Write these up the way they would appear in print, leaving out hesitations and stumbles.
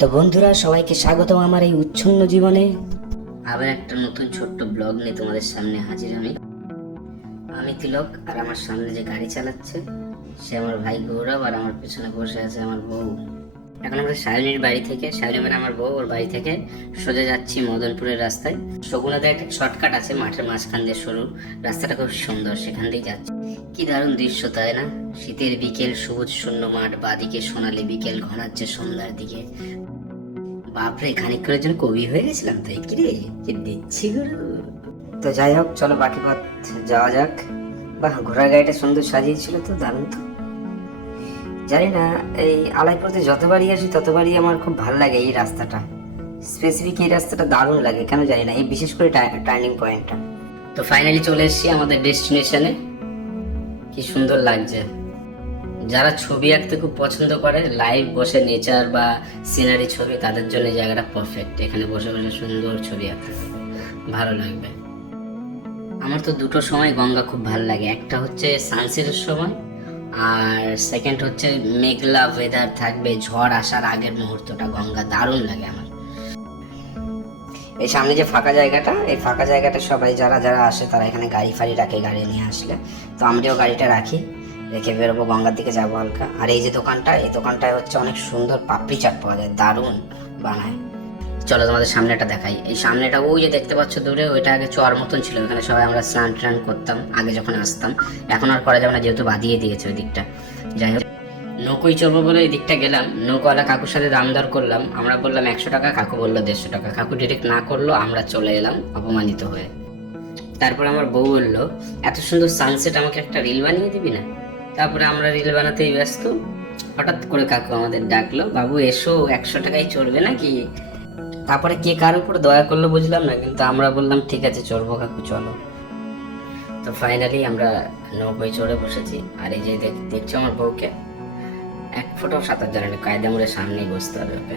তো বন্ধুরা, সবাইকে স্বাগতম আমার এই উচ্ছন্ন জীবনে। আবার একটা নতুন ছোট্ট ব্লগ নিয়ে তোমাদের সামনে হাজির আমি তিলক, আর আমার সামনে যে গাড়ি চালাচ্ছে সে আমার ভাই গৌরব, আর আমার পেছনে বসে আছে আমার বউ। এখন আমরা শালিনীর বাড়ি থেকে, শালিনী মানে আমার বউ, ওর বাড়ি থেকে সোজা যাচ্ছি মদনপুরের রাস্তায়। সগুনাতে একটা শর্টকাট আছে মাঠের মাঝখান দিয়ে সরু, রাস্তাটা খুব সুন্দর, সেখান দিয়েই যাচ্ছি। কি দারুণ দৃশ্য, তাই না? শীতের বিকেল, সবুজ শূন্য মাঠ, বাদিকে সোনালি বিকেল ঘনাচ্ছে সন্ধ্যার দিকে। বাপরে, খানিকক্ষণের জন্য কবি হয়ে গেছিলাম তো। কি রে, কি দিচ্ছি গুরু। তো যাই হোক, চলো বাকি পথ যাওয়া যাক। বাহ, ঘোড়ার গাড়িটা সুন্দর সাজিয়েছিল তো, দারুণ তো। জানি না, এই আলাইপুরতে যতবারই আসি ততবারই আমার খুব ভালো লাগে এই রাস্তাটা। স্পেসিফিক এই রাস্তাটা দারুণ লাগে, কেন জানি না, এই বিশেষ করে টার্নিং পয়েন্টটা। তো ফাইনালি চলে এসেছি আমাদের ডেস্টিনেশনে। কি সুন্দর লাগছে। যারা ছবি আঁকতে খুব পছন্দ করে, লাইভ বসে নেচার বা সিনারি ছবি, তাদের জন্য এই জায়গাটা পারফেক্ট। এখানে বসে বসে সুন্দর ছবি আঁকতে ভালো লাগবে। আমার তো দুটো সময় গঙ্গা খুব ভালো লাগে, একটা হচ্ছে সানসেটের সময়, আর সেকেন্ড হচ্ছে মেঘলা ওয়েদার থাকবে, ঝড় আসার আগের মুহূর্তটা গঙ্গা দারুণ লাগে আমার। এই সামনে যে ফাঁকা জায়গাটা, এই ফাঁকা জায়গাটা সবাই যারা যারা আসে তারা এখানে গাড়ি ফাড়ি রাখে, গাড়ি নিয়ে আসলে। তো আমরাও গাড়িটা রাখি, রেখে বেরোবো, গঙ্গার দিকে যাবো হালকা। আর এই যে দোকানটা, এই দোকানটায় হচ্ছে অনেক সুন্দর পাপড়ি চাট পাওয়া যায়, দারুণ বানায়। চলো তোমাদের সামনেটা দেখাই। এই সামনেটা ওই যে দেখতে পাচ্ছ দূরে, ওইটা আগে চর মতন ছিল, ওখানে সবাই আমরা স্নান টান করতাম আগে যখন আসতাম। এখন আর করা যাবে না, যেহেতু বাদিয়ে দিয়েছে ওই দিকটা। যাই হোক, নৌকোই চলবো বলে এই দিকটা গেলাম, নৌকোওয়ালা কাকুর সাথে দাম দর করলাম। আমরা বললাম 100 টাকা, কাকু বললো 150 টাকা। কাকু ডিরেক্ট না করলো, আমরা চলে এলাম অপমানিত হয়ে। তারপর আমার বউ বললো, এত সুন্দর সানসেট, আমাকে একটা রিল বানিয়ে দিবি না? তারপরে আমরা রিল বানাতেই ব্যস্ত। হঠাৎ করে কাকু আমাদের ডাকলো, বাবু এসো, 100 টাকায় চলবে নাকি? তারপরে কে কার উপর দয়া করলো বুঝলাম না, কিন্তু আমরা বললাম ঠিক আছে চলবো কাকু, চলো। তো ফাইনালি আমরা নৌকোয় চড়ে বসেছি। আর এই যে দেখছো আমার বউকে, এক ফোঁটাও সাঁতার জানে না, কায়দা মুড়ে সামনেই বসতে হবে ওকে।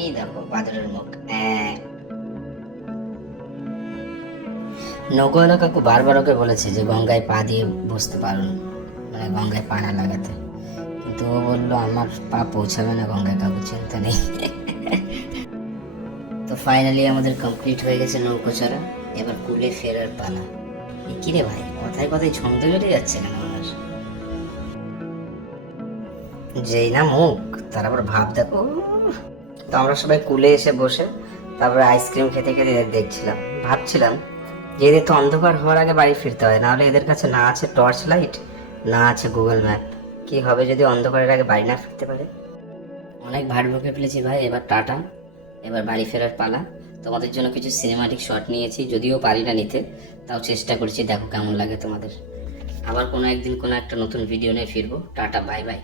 এই দেখো বাদরের মুখ। নৌকোওয়ালা কাকু বারবার ওকে বলেছে যে গঙ্গায় পা দিয়ে বসতে পারুন, মানে গঙ্গায় পা না লাগাতে, কিন্তু ও বললো আমার পা পৌঁছাবে না গঙ্গায়, কাকু চিন্তা নেই। তো ফাইনালি আমাদের কমপ্লিট হয়ে গেছে নৌকো চড়া, এবার কুলে ফেরার পালা। কি রে ভাই, কথায় কথায় ছন্দ বেড়ে যাচ্ছে কেন আমার? যেই না মুখ, তার আবার ভাব দেখো। তো আমরা সবাই কুলে এসে বসে তারপরে আইসক্রিম খেতে খেতে দেখছিলাম। ভাবছিলাম যে এদের তো অন্ধকার হওয়ার আগে বাড়ি ফিরতে হয়, নাহলে এদের কাছে না আছে টর্চ লাইট, না আছে গুগল ম্যাপ। কি হবে যদি অন্ধকারের আগে বাড়ি না ফিরতে পারে? অনেক ভাট বকে ফেলেছি ভাই, এবার টাটা, এবার বাড়ি ফেরার পালা। তোমাদের জন্য কিছু সিনেমাটিক শট নিয়েছি, যদিও পারি না নিতে, তাও চেষ্টা করছি, দেখো কেমন লাগে তোমাদের। আবার কোনো একদিন কোনো একটা নতুন ভিডিও নিয়ে ফিরবো। Tata, bye bye.